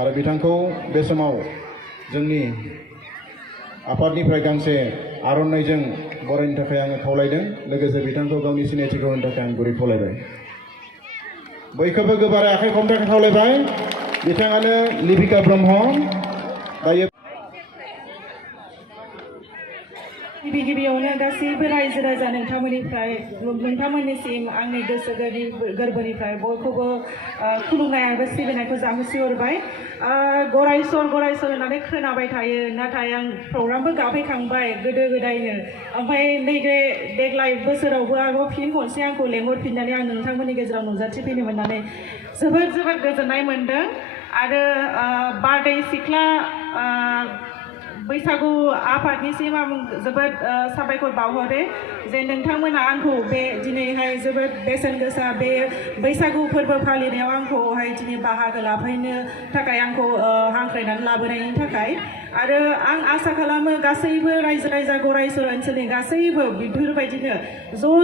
आरो बिथांखौ बे समाव जोंनि आफादनिफ्राय गांसे आर'नाइजों बरायनो थाखाय आङो खावलायदों। लोगोसे बिथांखौ गावनि सिनायथिखौ होनो थाखाय आं गुरै खावलायबाय। बयखौबो गोबारै आखाइ खबनो थाखाय खावलायबाय। बिथाङानो लिपिका ब्रह्म। दायो गिबियावनो गासैबो रायजो राजा नोंथांमोननिसिम आंनि गोसो गोरबोनिफ्राय बयखौबो खुलुमनाय आरो सिबिनायखौ जाहोसिहरबाय। गरायसर होननानै खोनाबाय थायो, नाथाय आं प्रग्रामबो गाबहैखांबाय गोदो गोदायनो। ओमफ्राय नैबे देग्लाय बोसोरावबो आरोबाव फिन खनसे आंखौ लेंहरफिननानै आं नोंथांमोननि गेजेराव नुजाथिफैनो मोननानै जोबोद गोजोननाय मोन्दों। आरो बारदै सिख्ला बैसागु आफादनिसिम आं जोबोद साबायखर बावहरो जे नोंथांमोना आंखौ बे दिनैहाय जोबोद बेसेन गोसा बे बैसागु फोरबो फालिनायाव आंखौहाय दिनै बाहागो लाफैनो थाखाय आंखौ हांख्रायनानै लाबोनायनि थाखाय। आरो आं आसा खालामो गासैबो रायजो राजा गरायसर ओनसोलनि गासैबो बेफोरबायदिनो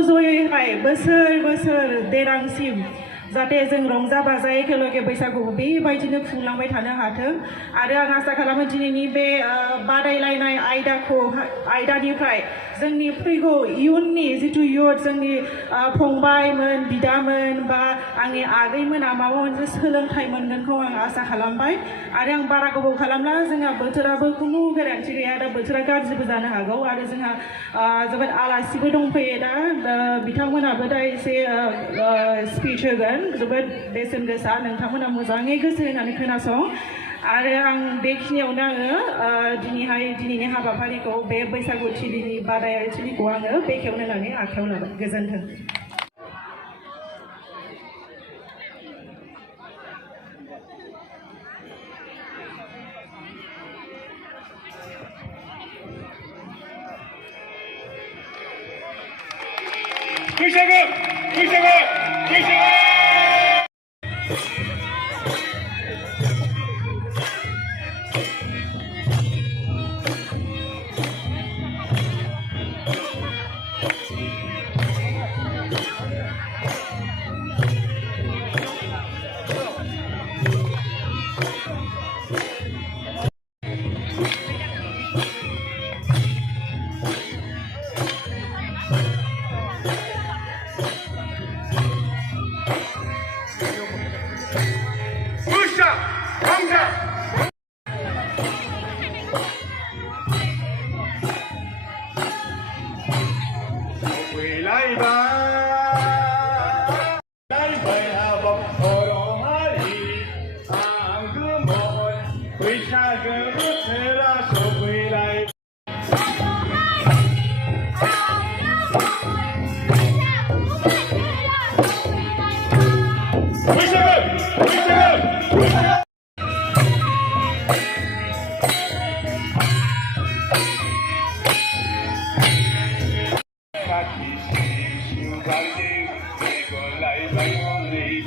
ज'यैहाय बोसोर देरांसिम जाहाथे जों रंजा बाजायै एखेलगे बैसागुखौ बेबायदिनो खुंलांबाय थानो हाथों। आरो आं आसा खालामो दिनैनि बे बादायलायनाय आयदानिफ्राय जोंनि फैगौ इयुननि जिथु इयुथ जोंनि फंबायमोन, बिदामोन बा आंनि आगैमोना माबा मोनसे सोलोंथाइ मोनगोनखौ आं आसा खालामबाय। आरो आं बारा गोबाव खालामला, जोंहा बोथोराबो खुनु गेरेन्थि गैया, दा बोथोरा गाज्रिबो जानो हागौ। आरो जोंहा जोबोद आलासिबो दंफैयो दा बिथांमोनाबो दा एसे स्पिच होगोन जोबोद बेसेन गोसा, नोंथांमोना मोजाङै गोसो होनानै खोनासं। आरो आं बेखिनियावनो आङो दिनैनि हाबाफारिखौ बे बैसागु थिलिनि बादायथिलिखौ आङो बेखेवनो होनानै आखायाव लाबाय। गोजोन्थों। बैसागु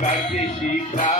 Bardziej